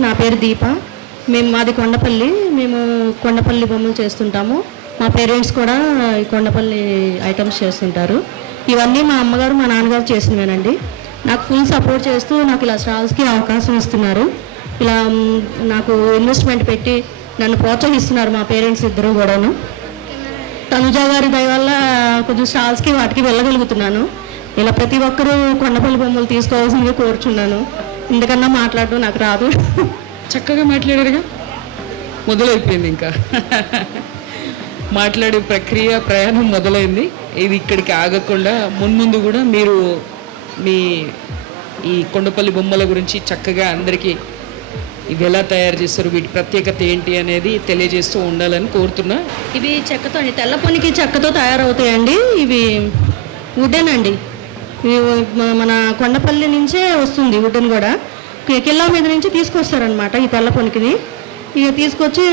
నా పేరు దీప. మేము మాది కొండపల్లి. మేము కొండపల్లి బొమ్మలు చేస్తుంటాము. మా పేరెంట్స్ కూడా ఈ కొండపల్లి ఐటమ్స్ చేస్తుంటారు. ఇవన్నీ మా అమ్మగారు మా నాన్నగారు చేసినవేనండి. నాకు ఫుల్ సపోర్ట్ చేస్తూ నాకు ఇలా స్టాల్స్కి అవకాశం ఇస్తున్నారు. ఇలా నాకు ఇన్వెస్ట్మెంట్ పెట్టి నన్ను ప్రోత్సహిస్తున్నారు మా పేరెంట్స్ ఇద్దరు కూడాను. తనుజ గారి దయ వల్ల కొంచెం స్టాల్స్కి వాటికి వెళ్ళగలుగుతున్నాను. ఇలా ప్రతి ఒక్కరూ కొండపల్లి బొమ్మలు తీసుకోవాల్సిందిగా కోరుచున్నాను. ఇందుకన్నా మాట్లాడడం నాకు రాదు. చక్కగా మాట్లాడారుగా? మొదలైపోయింది ఇంకా. మాట్లాడే ప్రక్రియ ప్రయాణం మొదలైంది. ఇది ఇక్కడికి ఆగకుండా మున్ముందు కూడా మీరు మీ ఈ కొండపల్లి బొమ్మల గురించి చక్కగా అందరికీ ఇవి ఎలా తయారు చేస్తారు వీటి ప్రత్యేకత ఏంటి అనేది తెలియజేస్తూ ఉండాలని కోరుతున్నా. ఇవి చెక్కతో అండి. తెల్ల పొనికి చెక్కతో తయారవుతాయండి. ఇవి వుడెన్ అండి. మన కొండపల్లి నుంచే వస్తుంది వుడెన్ కూడా కిల్లా మీద నుంచి తీసుకొస్తారనమాట ఈ తెల్ల పొనికిని ఇక తీసుకొచ్చి